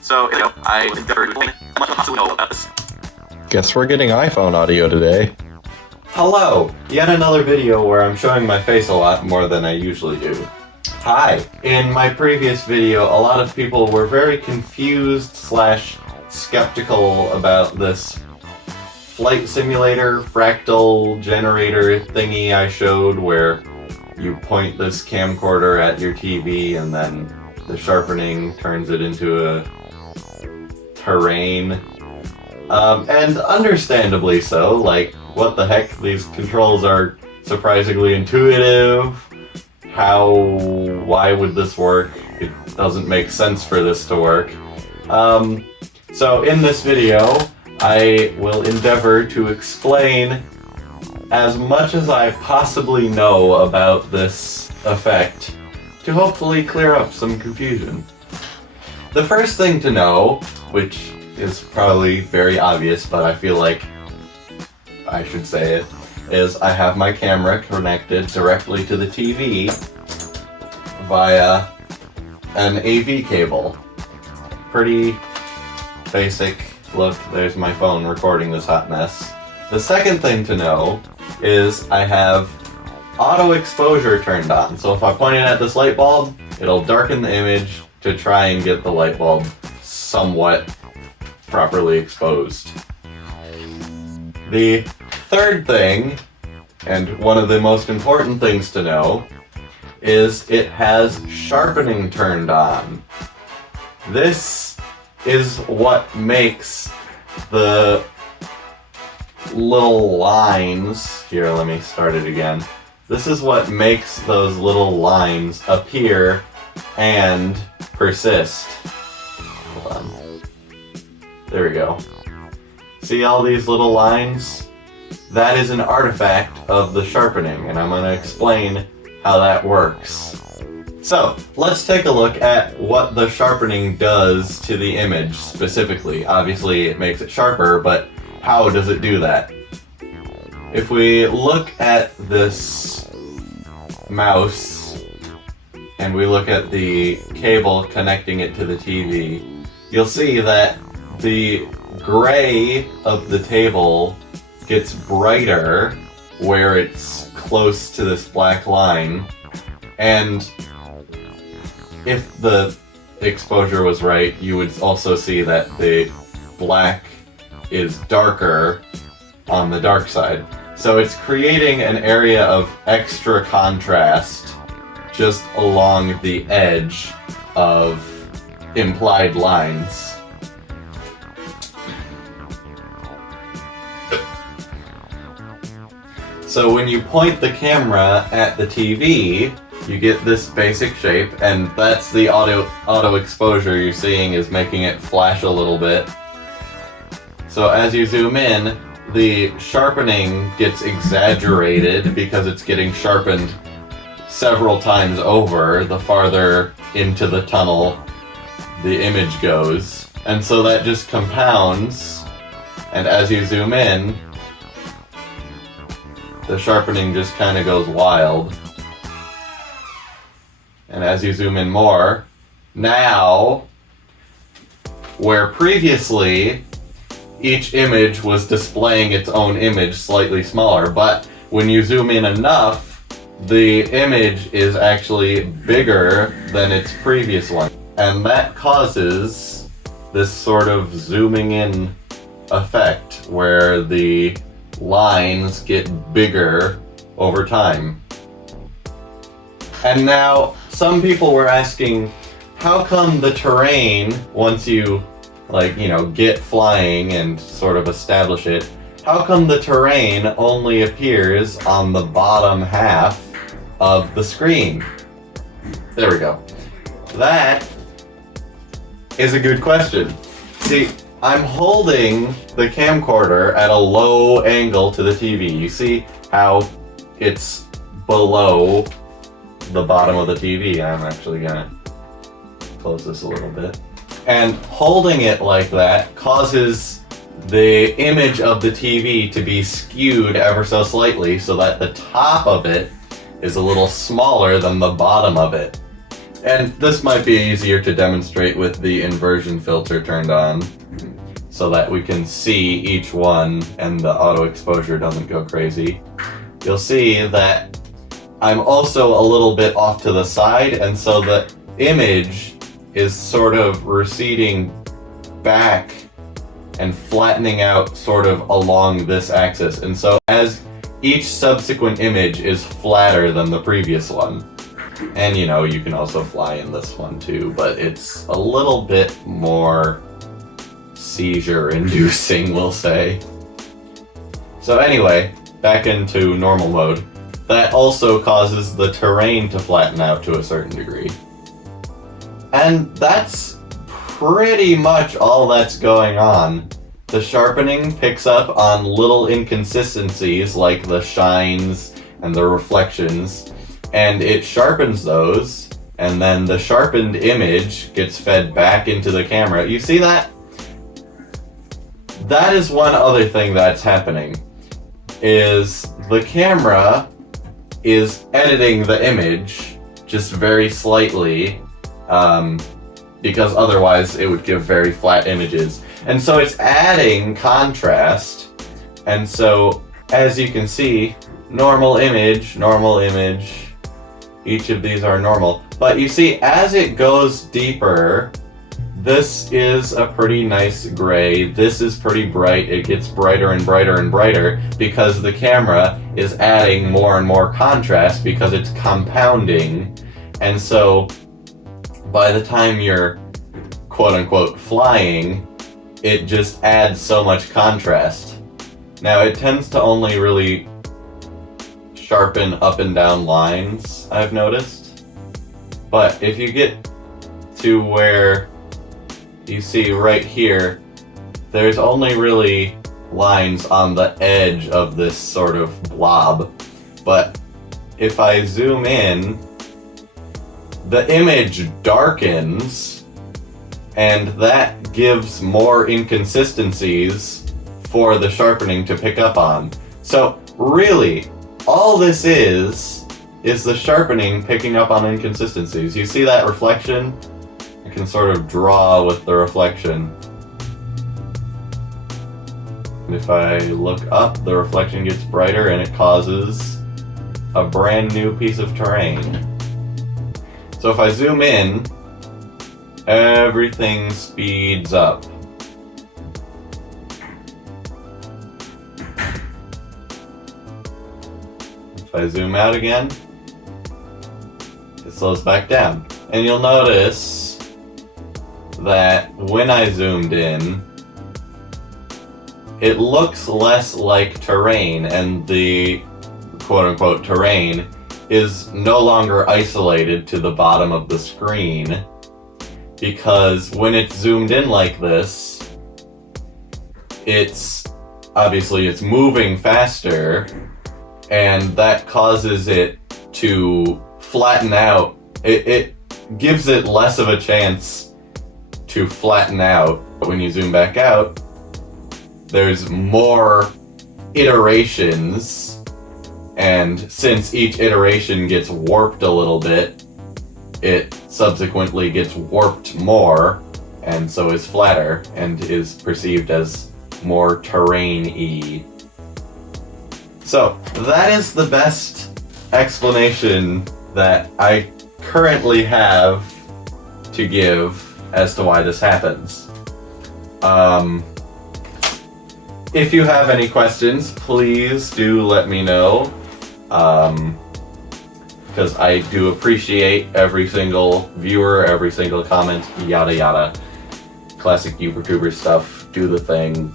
So, I would endeavor to explain how much I possibly know about this. Guess we're getting iPhone audio today. Hello! Yet another video where I'm showing my face a lot more than I usually do. Hi! In my previous video, a lot of people were very confused / skeptical about this flight simulator fractal generator thingy I showed where you point this camcorder at your TV and then the sharpening turns it into a terrain. And understandably so, like, what the heck, these controls are surprisingly intuitive. Why would this work? It doesn't make sense for this to work. So in this video, I will endeavor to explain as much as I possibly know about this effect to hopefully clear up some confusion. The first thing to know, which is probably very obvious, but I feel like I should say it, is I have my camera connected directly to the TV via an AV cable. Pretty basic. Look, there's my phone recording this hot mess. The second thing to know is I have auto exposure turned on. So if I point it at this light bulb, it'll darken the image to try and get the light bulb somewhat properly exposed. The third thing, and one of the most important things to know, is it has sharpening turned on. This is what makes the little lines, here let me start it again, this is what makes those little lines appear and persist. Hold on. There we go. See all these little lines? That is an artifact of the sharpening, and I'm going to explain how that works. So, let's take a look at what the sharpening does to the image specifically. Obviously, it makes it sharper, but how does it do that? If we look at this mouse, and we look at the cable connecting it to the TV, you'll see that the gray of the table gets brighter where it's close to this black line, and if the exposure was right, you would also see that the black is darker on the dark side. So it's creating an area of extra contrast just along the edge of implied lines. So when you point the camera at the TV, you get this basic shape, and that's the auto exposure you're seeing is making it flash a little bit. So as you zoom in, the sharpening gets exaggerated because it's getting sharpened several times over the farther into the tunnel the image goes. And so that just compounds, and as you zoom in, the sharpening just kind of goes wild. And as you zoom in more, now, where previously each image was displaying its own image slightly smaller, but when you zoom in enough, the image is actually bigger than its previous one. And that causes this sort of zooming in effect where the lines get bigger over time. And now, some people were asking, how come the terrain, once you, get flying and sort of establish it, how come the terrain only appears on the bottom half of the screen? There we go. That is a good question. See, I'm holding the camcorder at a low angle to the TV. You see how it's below the bottom of the TV. I'm actually gonna close this a little bit. And holding it like that causes the image of the TV to be skewed ever so slightly so that the top of it is a little smaller than the bottom of it. And this might be easier to demonstrate with the inversion filter turned on, so that we can see each one and the auto exposure doesn't go crazy. You'll see that I'm also a little bit off to the side, and so the image is sort of receding back and flattening out sort of along this axis. And so as each subsequent image is flatter than the previous one. And you know, you can also fly in this one too, but it's a little bit more seizure inducing, we'll say. So anyway, back into normal mode. That also causes the terrain to flatten out to a certain degree. And that's pretty much all that's going on. The sharpening picks up on little inconsistencies like the shines and the reflections, and it sharpens those, and then the sharpened image gets fed back into the camera. You see that? That is one other thing that's happening, is the camera is editing the image just very slightly, because otherwise it would give very flat images. And so it's adding contrast, and so as you can see, normal image, each of these are normal. But you see, as it goes deeper, this is a pretty nice gray, this is pretty bright, it gets brighter and brighter and brighter because the camera is adding more and more contrast because it's compounding. And so by the time you're quote-unquote flying, it just adds so much contrast. Now it tends to only really sharpen up and down lines, I've noticed. But if you get to where you see right here, there's only really lines on the edge of this sort of blob. But if I zoom in, the image darkens, and that gives more inconsistencies for the sharpening to pick up on. So really, all this is the sharpening picking up on inconsistencies. You see that reflection? I can sort of draw with the reflection. And if I look up, the reflection gets brighter and it causes a brand new piece of terrain. So if I zoom in, everything speeds up. If I zoom out again, it slows back down. And you'll notice that when I zoomed in, it looks less like terrain, and the quote-unquote terrain is no longer isolated to the bottom of the screen, because when it's zoomed in like this, it's moving faster, and that causes it to flatten out. It gives it less of a chance to flatten out. But when you zoom back out, there's more iterations, and since each iteration gets warped a little bit, it subsequently gets warped more, and so is flatter, and is perceived as more terrain-y. So, that is the best explanation that I currently have to give as to why this happens. If you have any questions, please do let me know, because I do appreciate every single viewer, every single comment, yada yada. Classic YouTuber stuff, do the thing.